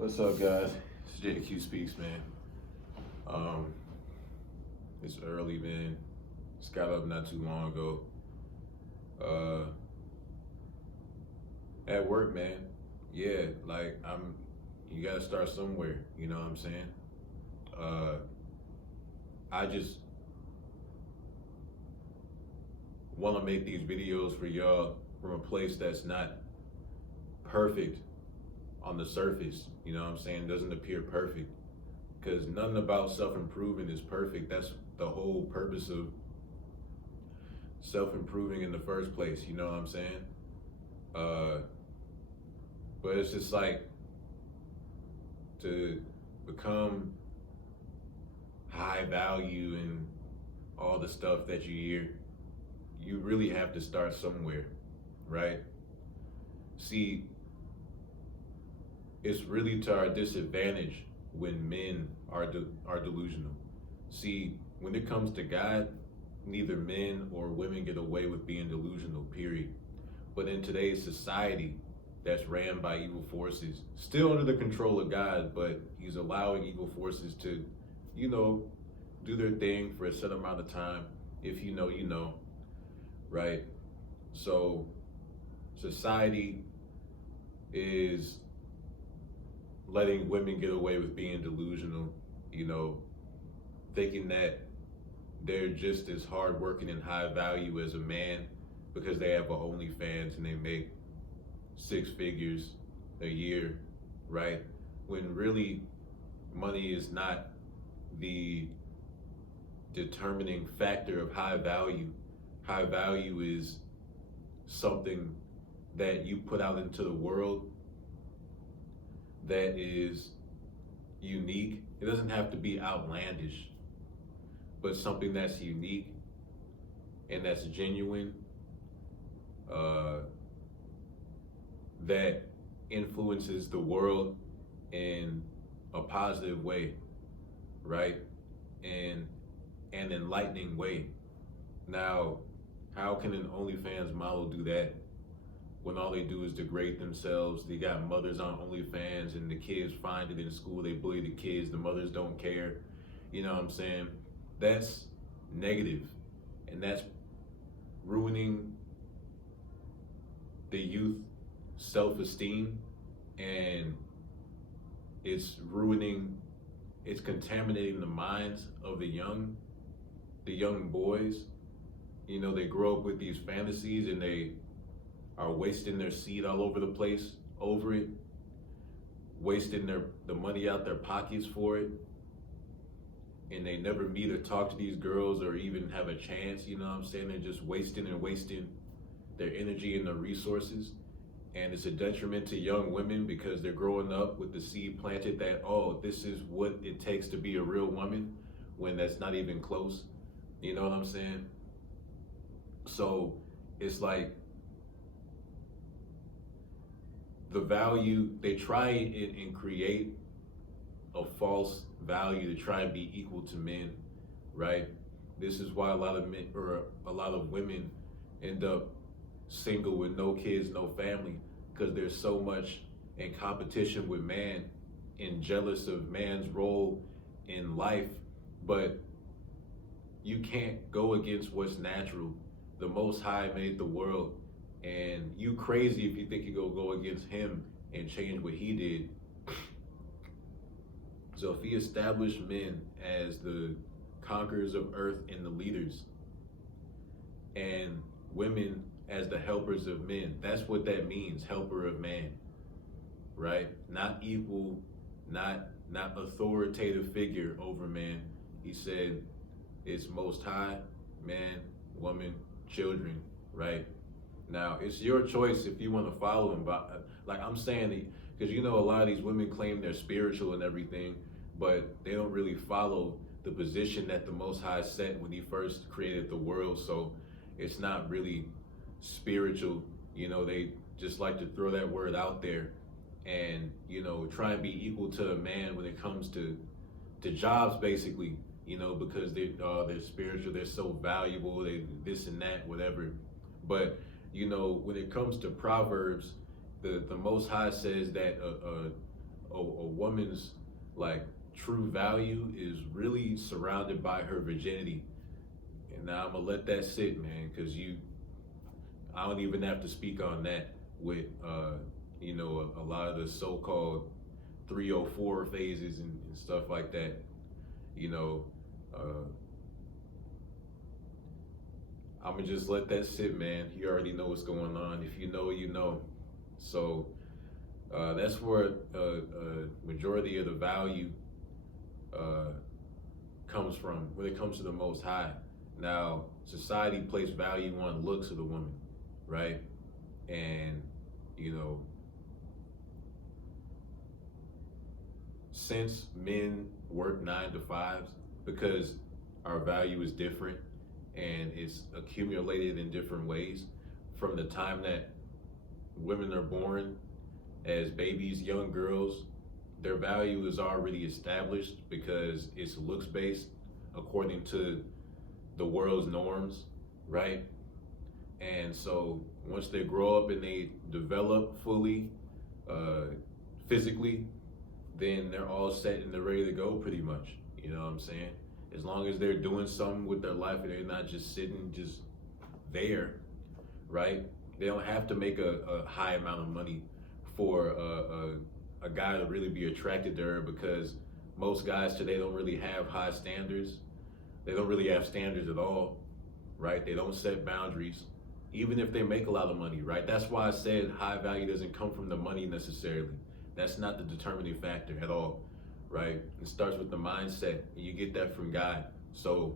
What's up, guys? It's JQ Speaks, man. Um, it's early, man. Just got up not too long ago. Uh, at work, man. Yeah, like you gotta start somewhere. You know what I'm saying? Uh, I just want to make these videos for y'all from a place that's not perfect on the surface. You know what I'm saying? Doesn't appear perfect. Because nothing about self-improvement is perfect. That's the whole purpose of self-improving in the first place. You know what I'm saying? But it's just like to become high value and all the stuff that you hear, you really have to start somewhere, right? See, it's really to our disadvantage when men are delusional. See, when it comes to God, neither men or women get away with being delusional, period. But in today's society that's ran by evil forces, still under the control of God, but he's allowing evil forces to, do their thing for a set amount of time. If you know, you know, right? So society is letting women get away with being delusional, thinking that they're just as hardworking and high value as a man because they have a OnlyFans and they make six figures a year, right? When really money is not the determining factor of high value. High value is something that you put out into the world that is unique. It doesn't have to be outlandish, but something that's unique and that's genuine, that influences the world in a positive way, right? And an enlightening way. Now, how can an OnlyFans model do that when all they do is degrade themselves? They got mothers on OnlyFans and the kids find it in school, they bully the kids, the mothers don't care. You know what I'm saying? That's negative, and that's ruining the youth self-esteem, and it's contaminating the minds of the young boys. They grow up with these fantasies and they are wasting their seed all over the place over it, wasting the money out their pockets for it, and they never meet or talk to these girls or even have a chance. You know what I'm saying? They're just wasting their energy and their resources, and it's a detriment to young women because they're growing up with the seed planted that, oh, this is what it takes to be a real woman, when that's not even close. You know what I'm saying? So it's like the value, they try and create a false value to try and be equal to men, right? This is why a lot of men or a lot of women end up single with no kids, no family, because there's so much in competition with man and jealous of man's role in life. But you can't go against what's natural. The Most High made the world, and you crazy if you think you go against him and change what he did. So if he established men as the conquerors of earth and the leaders, and women as the helpers of men, that's what that means, helper of man, right? Not equal, not authoritative figure over man. He said it's Most High, man, woman, children, right? Now, it's your choice if you want to follow him. But like I'm saying, because a lot of these women claim they're spiritual and everything, but they don't really follow the position that the Most High set when he first created the world. So it's not really spiritual. They just like to throw that word out there and, try and be equal to a man when it comes to jobs, basically, because they're spiritual, they're so valuable, they this and that, whatever. But when it comes to Proverbs, the Most High says that a woman's like true value is really surrounded by her virginity. And now I'm gonna let that sit, man, because I don't even have to speak on that with a lot of the so-called 304 phases and stuff like that. You know, uh, I'm gonna just let that sit, man. You already know what's going on. If you know, you know. So that's where majority of the value uh, comes from when it comes to the Most High. Now, society places value on looks of the woman, right? And you know, since men work 9 to 5s, because our value is different and it's accumulated in different ways from the time that women are born as babies, young girls, their value is already established because it's looks based according to the world's norms, right? And so once they grow up and they develop fully physically, then they're all set and they're ready to go pretty much. You know what I'm saying? As long as they're doing something with their life and they're not just sitting just there, right? They don't have to make a high amount of money for a guy to really be attracted to her, because most guys today don't really have high standards. They don't really have standards at all, right? They don't set boundaries, even if they make a lot of money, right? That's why I said high value doesn't come from the money necessarily. That's not the determining factor at all, right? It starts with the mindset, and you get that from God. So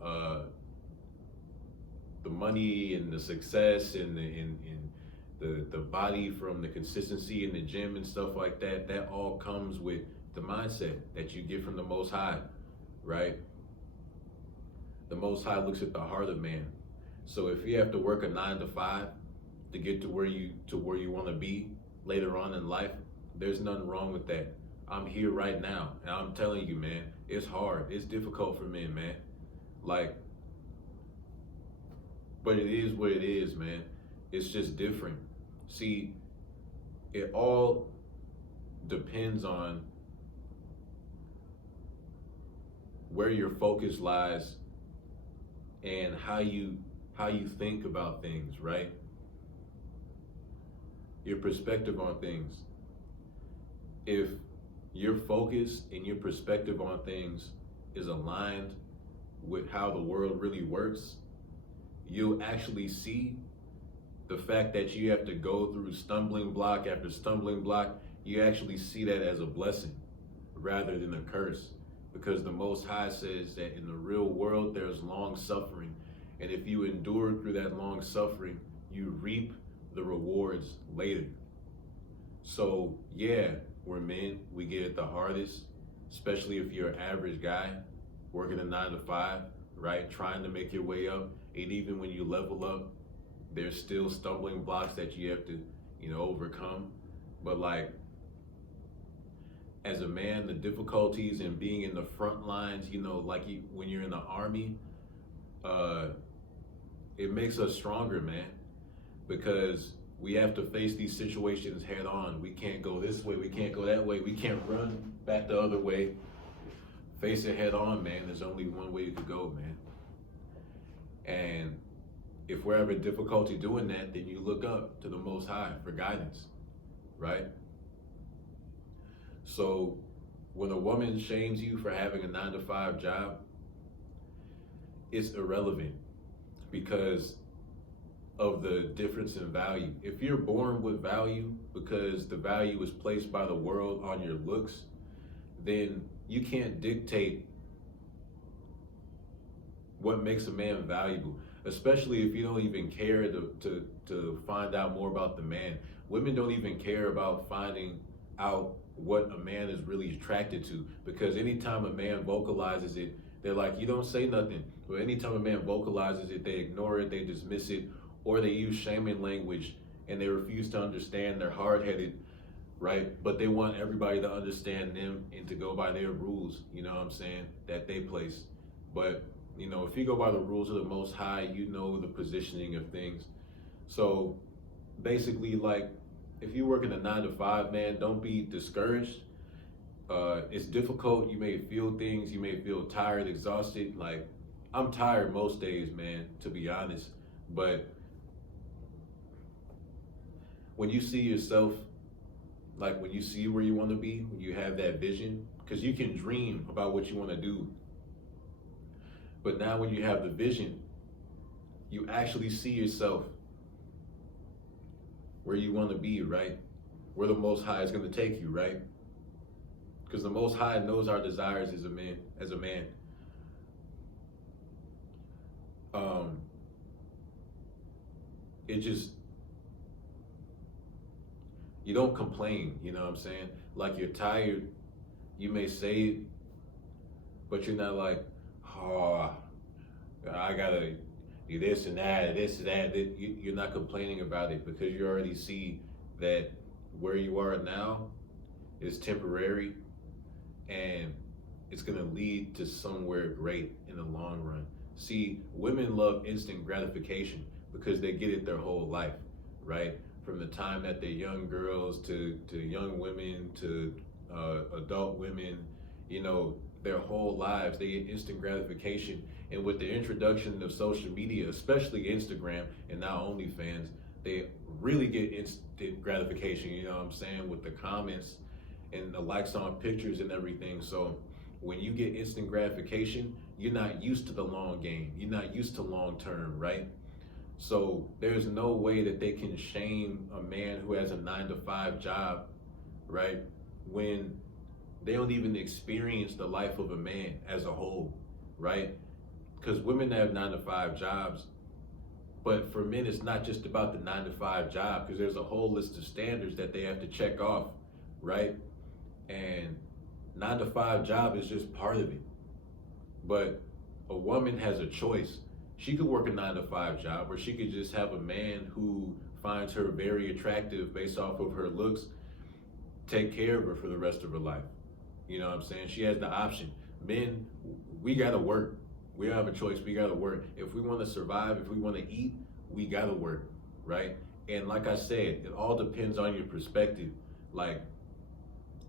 the money and the success and the body from the consistency in the gym and stuff like that, that all comes with the mindset that you get from the Most High, right? The Most High looks at the heart of man. So if you have to work a 9 to 5 to get to where you want to be later on in life, there's nothing wrong with that. I'm here right now, and I'm telling you, man, it's hard. It's difficult for men, man. Like, but it is what it is, man. It's just different. See, it all depends on where your focus lies and how you think about things, right? Your perspective on things. If your focus and your perspective on things is aligned with how the world really works, you'll actually see the fact that you have to go through stumbling block after stumbling block. You actually see that as a blessing rather than a curse, because the Most High says that in the real world there's long suffering, and if you endure through that long suffering, you reap the rewards later. So yeah, we're men, we get it the hardest, especially if you're an average guy working a 9 to 5, right? Trying to make your way up. And even when you level up, there's still stumbling blocks that you have to, overcome. But like, as a man, the difficulties in being in the front lines, when you're in the army, it makes us stronger, man, because we have to face these situations head on. We can't go this way, we can't go that way, we can't run back the other way. Face it head on, man. There's only one way to go, man. And if we're having difficulty doing that, then you look up to the Most High for guidance, right? So when a woman shames you for having a 9 to 5 job, it's irrelevant because of the difference in value. If you're born with value because the value is placed by the world on your looks, then you can't dictate what makes a man valuable, especially if you don't even care to find out more about the man. Women don't even care about finding out what a man is really attracted to, because anytime a man vocalizes it, they're like, you don't say nothing. But anytime a man vocalizes it, they ignore it, they dismiss it, or they use shaming language and they refuse to understand. They're hard-headed, right? But they want everybody to understand them and to go by their rules, you know what I'm saying, that they place. But, if you go by the rules of the Most High, you know the positioning of things. So basically, like, if you work in a 9 to 5, man, don't be discouraged, It's difficult. You may feel things. You may feel tired, exhausted. Like, I'm tired most days, man, to be honest. But when you see yourself, like when you see where you want to be, when you have that vision, because you can dream about what you want to do. But now when you have the vision, you actually see yourself where you want to be, right? Where the Most High is going to take you, right? Because the Most High knows our desires as a man. Um, it just, you don't complain, you know what I'm saying? Like, you're tired, you may say it, but you're not like, oh, I gotta do this and that, this and that. You're not complaining about it because you already see that where you are now is temporary, and it's gonna lead to somewhere great in the long run. See, women love instant gratification because they get it their whole life, right? From the time that they're young girls to young women to adult women, you know, their whole lives, they get instant gratification. And with the introduction of social media, especially Instagram and now OnlyFans, they really get instant gratification, you know what I'm saying, with the comments and the likes on pictures and everything. So when you get instant gratification, you're not used to the long game. You're not used to long term, right? So there's no way that they can shame a man who has a 9-to-5 job, right? When they don't even experience the life of a man as a whole, right? Because women have 9-to-5 jobs, but for men, it's not just about the 9-to-5 job, because there's a whole list of standards that they have to check off, right? And 9-to-5 job is just part of it. But a woman has a choice. She could work a 9-to-5 job, or she could just have a man who finds her very attractive based off of her looks, take care of her for the rest of her life. You know what I'm saying? She has the option. Men, we gotta work. We don't have a choice. We gotta work. If we want to survive, if we want to eat, we gotta work, right? And like I said, it all depends on your perspective. Like,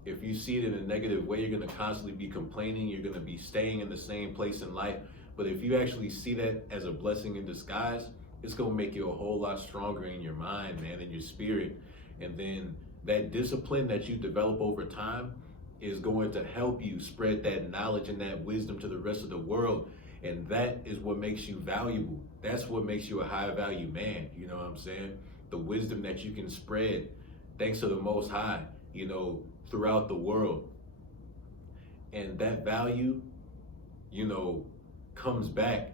if you see it in a negative way, you're gonna constantly be complaining. You're gonna be staying in the same place in life. But if you actually see that as a blessing in disguise, it's gonna make you a whole lot stronger in your mind, man, in your spirit. And then that discipline that you develop over time is going to help you spread that knowledge and that wisdom to the rest of the world. And that is what makes you valuable. That's what makes you a high value man. You know what I'm saying? The wisdom that you can spread thanks to the Most High, you know, throughout the world. And that value, you know, comes back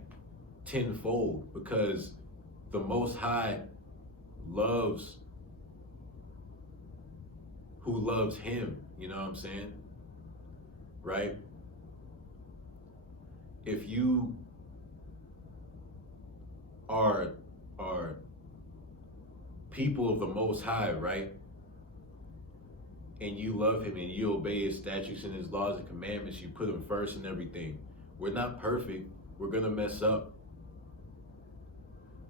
tenfold because the Most High loves who loves him. You know what I'm saying? Right? If you are people of the Most High, right? And you love him and you obey his statutes and his laws and commandments, you put him first in everything. We're not perfect. We're gonna mess up,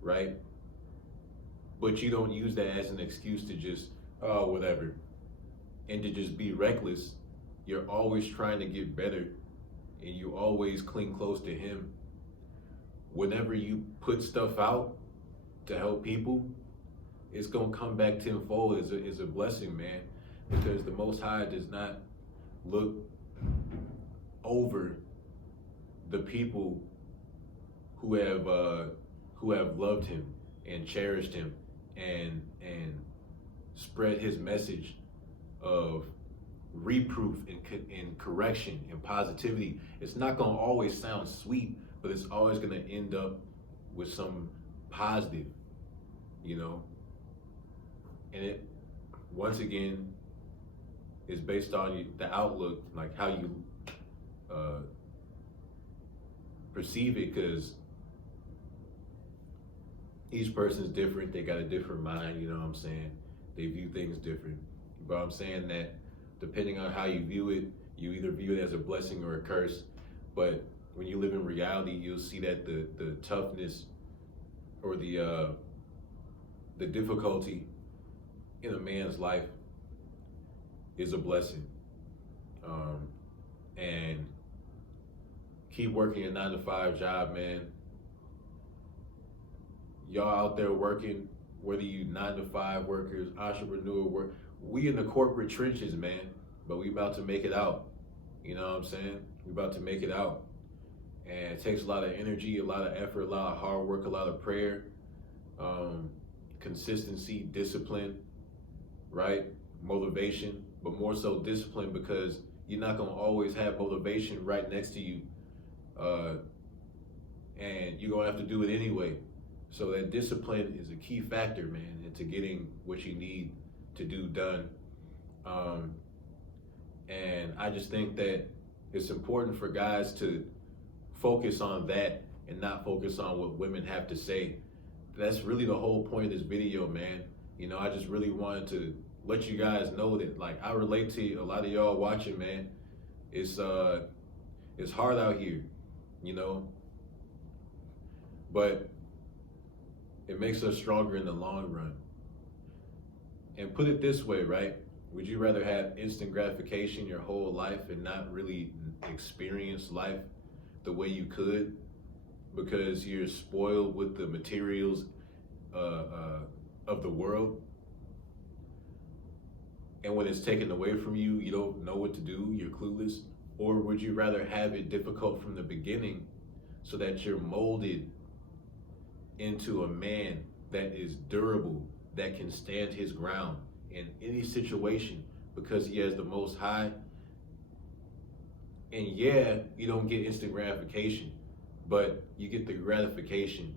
right? But you don't use that as an excuse to just, oh, whatever, and to just be reckless. You're always trying to get better, and you always cling close to him. Whenever you put stuff out to help people, it's gonna come back tenfold as a blessing, man. Because the Most High does not look over the people who have loved him and cherished him and spread his message of reproof and correction and positivity. It's not gonna always sound sweet, but it's always gonna end up with some positive, you know. And it, once again, is based on the outlook, like how you perceive it, because each person's different. They got a different mind, you know what I'm saying? They view things different. But I'm saying that depending on how you view it, you either view it as a blessing or a curse. But when you live in reality, you'll see that the toughness or the difficulty in a man's life is a blessing. um, and keep working your 9 to 5 job, man. Y'all out there working, whether you 9 to 5 workers, entrepreneur work, we in the corporate trenches, man, but we about to make it out. You know what I'm saying? We about to make it out. And it takes a lot of energy, a lot of effort, a lot of hard work, a lot of prayer, um, consistency, discipline, right? Motivation, but more so discipline, because you're not gonna always have motivation right next to you. Uh, and you're gonna have to do it anyway. So that discipline is a key factor, man, into getting what you need to do done. Um, and I just think that it's important for guys to focus on that and not focus on what women have to say. That's really the whole point of this video, man. You know, I just really wanted to let you guys know that, like, I relate to a lot of y'all watching, man. It's hard out here, you know, but it makes us stronger in the long run. And put it this way, right? Would you rather have instant gratification your whole life and not really experience life the way you could because you're spoiled with the materials of the world? And when it's taken away from you, you don't know what to do, you're clueless? Or would you rather have it difficult from the beginning so that you're molded into a man that is durable, that can stand his ground in any situation because he has the Most High? And yeah, you don't get instant gratification, but you get the gratification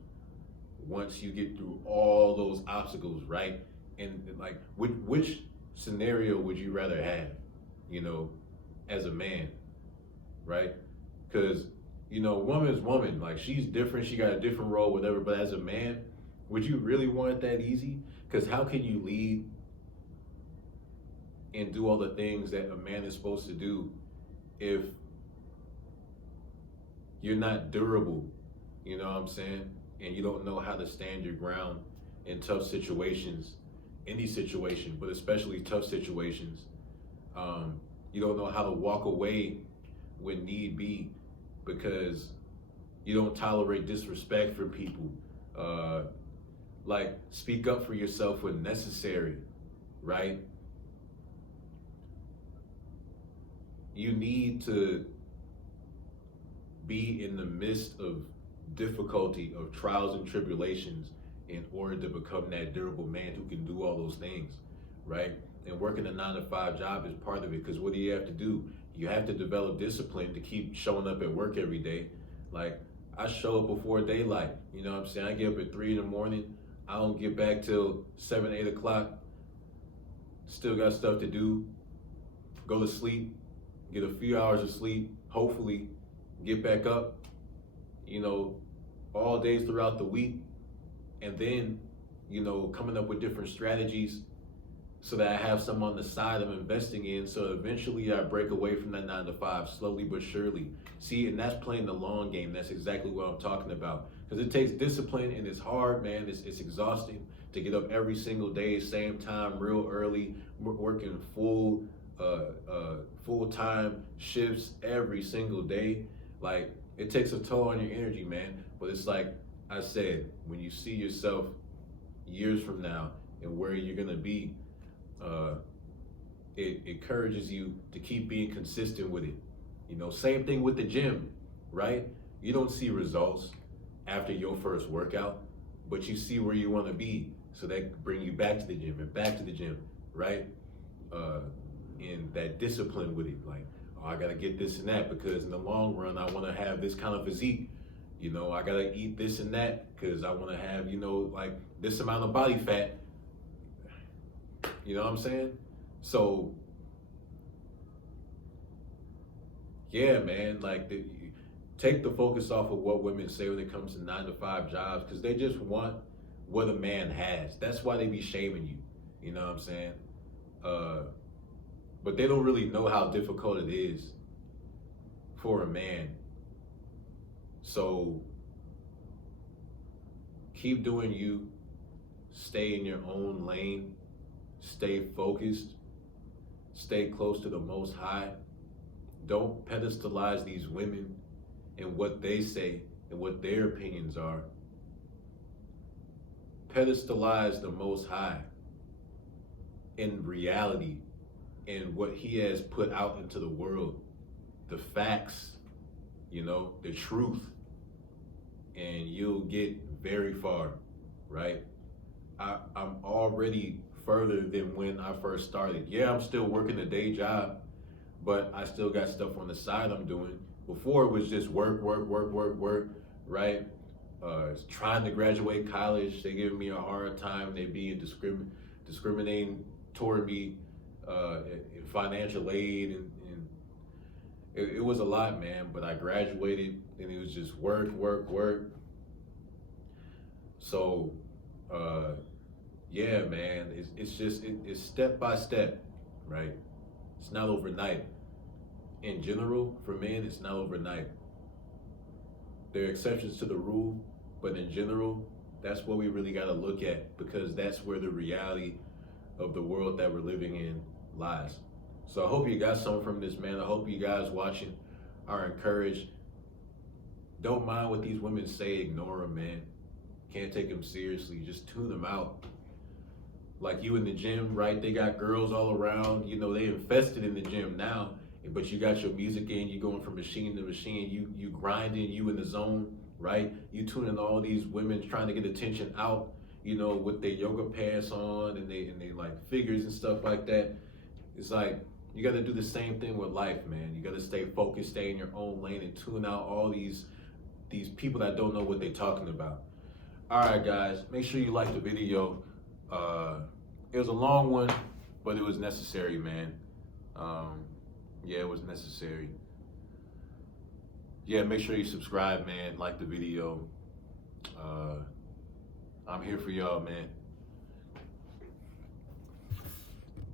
once you get through all those obstacles, right? And like, which scenario would you rather have, you know, as a man, right? Because, you know, woman is woman. Like, she's different. She got a different role, whatever. But as a man, would you really want it that easy? Because how can you lead and do all the things that a man is supposed to do if you're not durable? You know what I'm saying? And you don't know how to stand your ground in tough situations, any situation, but especially tough situations. You don't know how to walk away when need be, because you don't tolerate disrespect from people. Like, speak up for yourself when necessary, right? You need to be in the midst of difficulty, of trials and tribulations, in order to become that durable man who can do all those things, right? And working a 9 to 5 job is part of it, because what do you have to do? You have to develop discipline to keep showing up at work every day. Like, I show up before daylight, you know what I'm saying? I get up at 3 in the morning. I don't get back till 7, 8 o'clock. Still got stuff to do. Go to sleep, get a few hours of sleep, hopefully get back up, you know, all days throughout the week. And then, you know, coming up with different strategies so that I have some on the side I'm investing in. So eventually I break away from that 9 to 5, slowly but surely. See, and that's playing the long game. That's exactly what I'm talking about. Because it takes discipline, and it's hard, man. It's exhausting to get up every single day, same time, real early, working full-time shifts every single day. Like, it takes a toll on your energy, man. But it's like I said, when you see yourself years from now and where you're gonna be, it encourages you to keep being consistent with it. You know, same thing with the gym, right? You don't see results after your first workout, but you see where you want to be, so that bring you back to the gym and back to the gym, right? And that discipline with it, like, oh, I gotta get this and that because in the long run I want to have this kind of physique. You know, I gotta eat this and that because I want to have, you know, like this amount of body fat. You know what I'm saying? So, yeah, man, like, take the focus off of what women say when it comes to 9 to 5 jobs, because they just want what a man has. That's why they be shaming you. You know what I'm saying? But they don't really know how difficult it is for a man. So keep doing you. Stay in your own lane. Stay focused. Stay close to the Most High. Don't pedestalize these women and what they say and what their opinions are. Pedestalize the Most High in reality and what He has put out into the world, the facts, the truth, and you'll get very far, right? I'm already further than when I first started. Yeah, I'm still working a day job, but I still got stuff on the side I'm doing. Before it was just work, right? Trying to graduate college, they giving me a hard time. They being discriminating toward me in financial aid, and it was a lot, man. But I graduated, and it was just work. So, yeah, man, it's step by step, right? It's not overnight. In general, for men, it's not overnight. There are exceptions to the rule, but in general, that's what we really got to look at, because that's where the reality of the world that we're living in lies. So I hope you got something from this, man. I hope you guys watching are encouraged. Don't mind what these women say, ignore them, man. Can't take them seriously, just tune them out. Like you in the gym, right? They got girls all around, they infested in the gym now, but you got your music in, you going from machine to machine, you grinding, you in the zone, right? You tuning all these women trying to get attention out, with their yoga pants on and they like figures and stuff like that. It's like, you got to do the same thing with life, man. You got to stay focused, stay in your own lane, and tune out all these people that don't know what they're talking about. All right, guys, make sure you like the video. It was a long one, but it was necessary, man. Yeah, it was necessary. Yeah, make sure you subscribe, man. Like the video. I'm here for y'all, man.